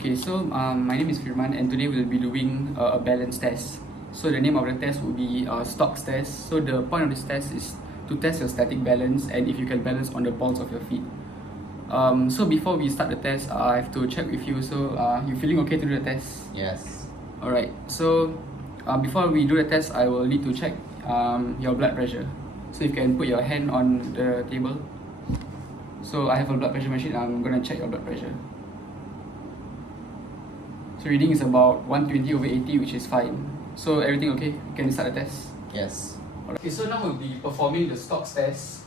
Okay, so my name is Firman, and today we'll be doing a balance test. So the name of the test will be stocks test. So the point of this test is to test your static balance and if you can balance on the balls of your feet. So before we start the test, I have to check with you. So you feeling okay to do the test? Yes. Alright. So before we do the test, I will need to check your blood pressure. So you can put your hand on the table. So I have a blood pressure machine. I'm gonna check your blood pressure. So reading is about 120/80, which is fine. So everything okay? Can we start the test? Yes. Okay, so now we'll be performing the stocks test.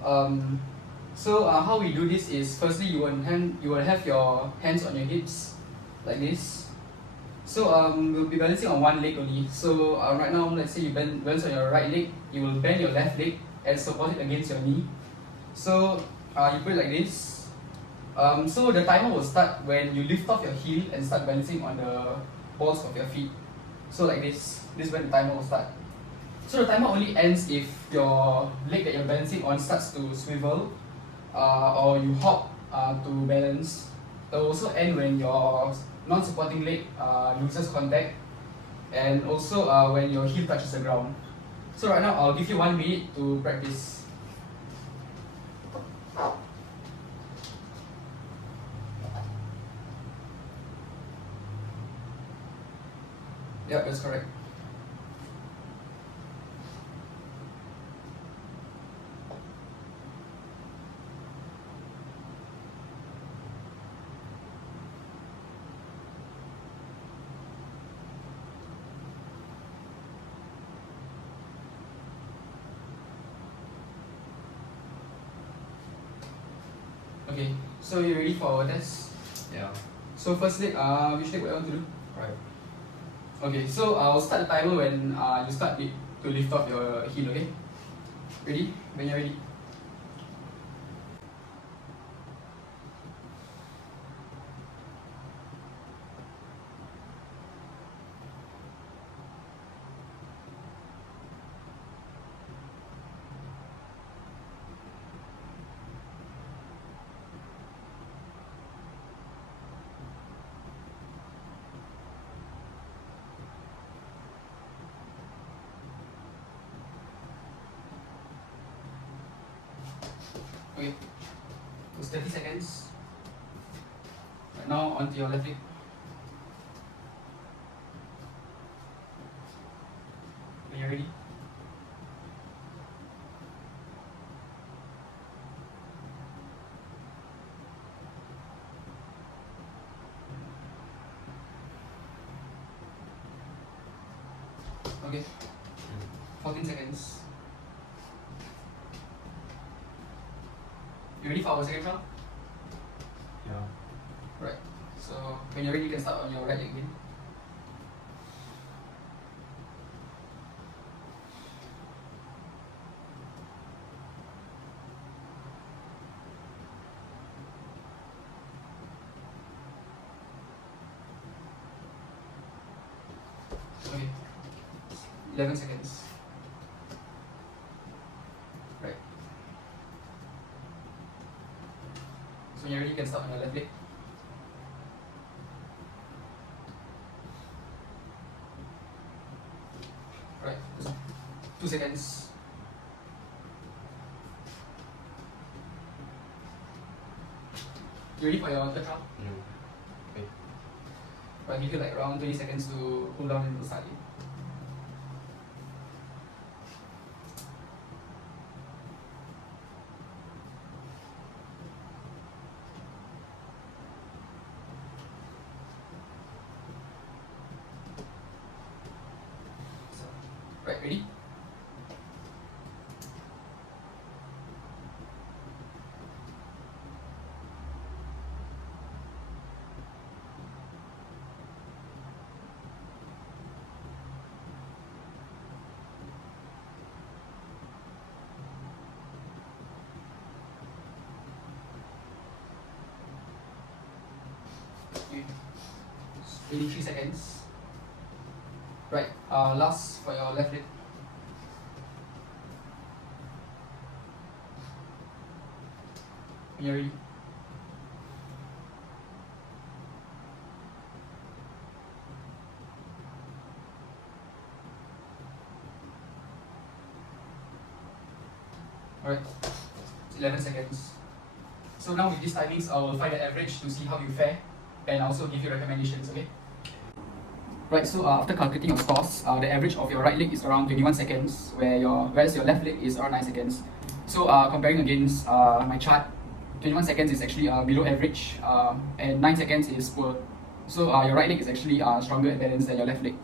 How we do this is firstly you will have your hands on your hips like this. So we'll be balancing on one leg only. So right now, let's say you balance on your right leg, you will bend your left leg and support it against your knee. So you put it like this. So the timer will start when you lift off your heel and start balancing on the balls of your feet. So like this. This is when the timer will start. So the timer only ends if your leg that you're balancing on starts to swivel or you hop to balance. It will also end when your non-supporting leg loses contact and also when your heel touches the ground. So right now I'll give you 1 minute to practice. Yep, that's correct. Okay, so you ready for our test? Yeah. So first leg, which leg what you want to do? Right. Okay, so I'll start the timer when you start to lift off your heel, okay? Ready? When you're ready. Okay, it's 30 seconds. Right now, onto your left leg. When you're ready. Okay, 14 seconds. You ready for our second round? Yeah. Right, so when you're ready, you can start on your right leg again. Okay, 11 seconds. Right. So when you're ready, you can start on your left leg. Right, 2 seconds. You ready for your third round? Okay. But I'll give you like around 20 seconds to cool down and to start it. So, right, ready? Okay. 83 seconds. Right, last for your left leg. When you're ready. Alright, 11 seconds. So now with these timings, I will find the average to see how you fare and also give you recommendations, okay? Right, so after calculating your scores, the average of your right leg is around 21 seconds, whereas your left leg is around 9 seconds. So comparing against my chart, 21 seconds is actually below average, and 9 seconds is poor. So your right leg is actually stronger at balance than your left leg.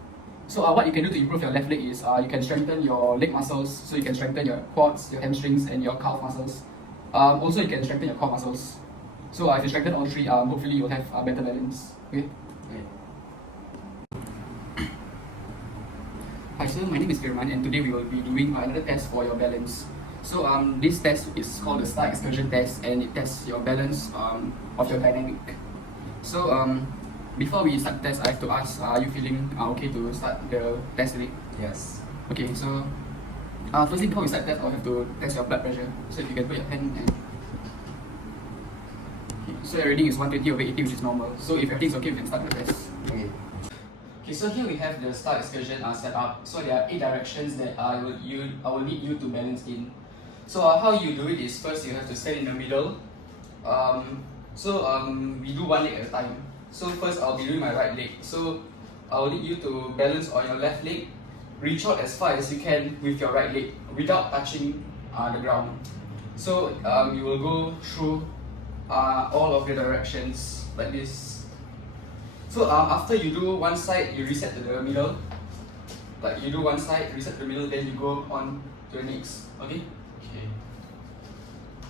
So what you can do to improve your left leg is you can strengthen your leg muscles. So you can strengthen your quads, your hamstrings, and your calf muscles. Also, you can strengthen your core muscles. So if you strengthen all three, hopefully you'll have better balance. Okay. Hi, so my name is Firman, and today we will be doing another test for your balance. So this test is called the star excursion test, and it tests your balance of your dynamic. So before we start the test, I have to ask, are you feeling okay to start the test today? Yes. Okay, so firstly, before we start the test, I'll have to test your blood pressure. So if you can put your hand and... Okay, so your reading is 120/80, which is normal. So if everything's okay, we can start the test. Okay. Okay, so here we have the star excursion set up. So there are 8 directions that I will need you to balance in. So how you do it is, first you have to stand in the middle. We do one leg at a time. So first I'll be doing my right leg. So I'll need you to balance on your left leg. Reach out as far as you can with your right leg without touching the ground. So you will go through all of the directions like this. So after you do one side, you reset to the middle. Like you do one side, reset to the middle, then you go on to the next. Okay? Okay.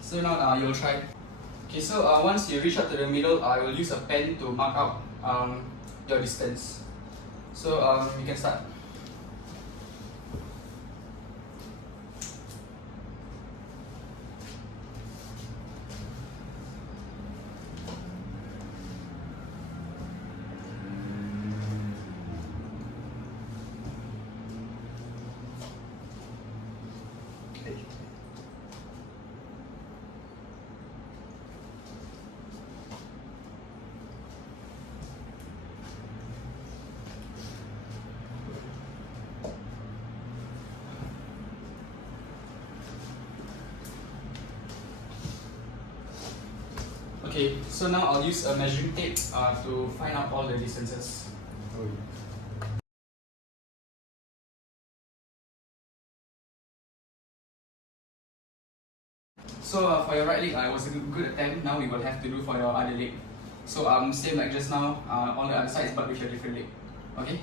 So now you'll try. Okay, so once you reach out to the middle, I will use a pen to mark out your distance. So you can start. Okay, so now I'll use a measuring tape to find out all the distances. So for your right leg, it was a good attempt. Now we will have to do for your other leg. So same like just now, on the other side, but with your different leg. Okay?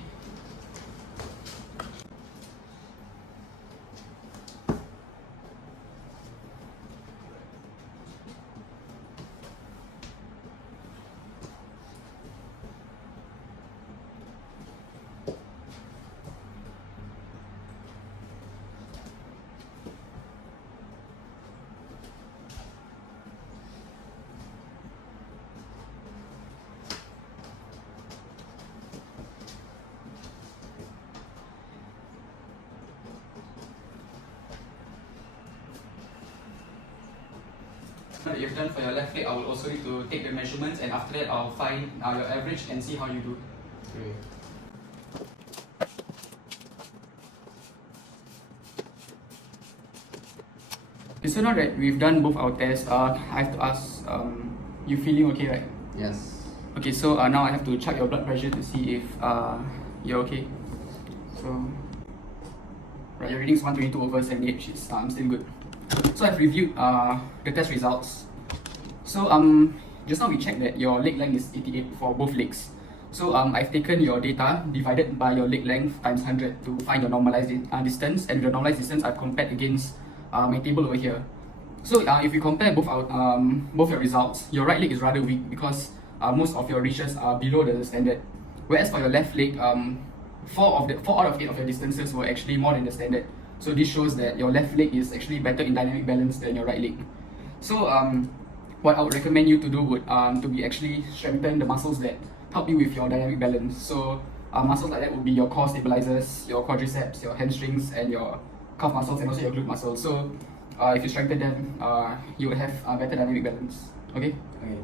Now that you've done for your left leg, I will also need to take the measurements, and after that I'll find your average and see how you do. Okay. Okay, so now that we've done both our tests, I have to ask, you feeling okay, right? Yes. Okay, so now I have to check your blood pressure to see if you're okay. So, right, your reading is 122/78, which is still good. So I've reviewed the test results. So just now we checked that your leg length is 88 for both legs. So I've taken your data divided by your leg length times 100 to find your normalized distance, and the normalized distance I've compared against my table over here. So if you compare both your results, your right leg is rather weak because most of your reaches are below the standard. Whereas for your left leg, 4 out of 8 of your distances were actually more than the standard. So this shows that your left leg is actually better in dynamic balance than your right leg. So what I would recommend you to do would to be actually strengthen the muscles that help you with your dynamic balance. So muscles like that would be your core stabilizers, your quadriceps, your hamstrings, and your calf muscles, and also your glute muscles. So if you strengthen them, you will have better dynamic balance. Okay? Okay.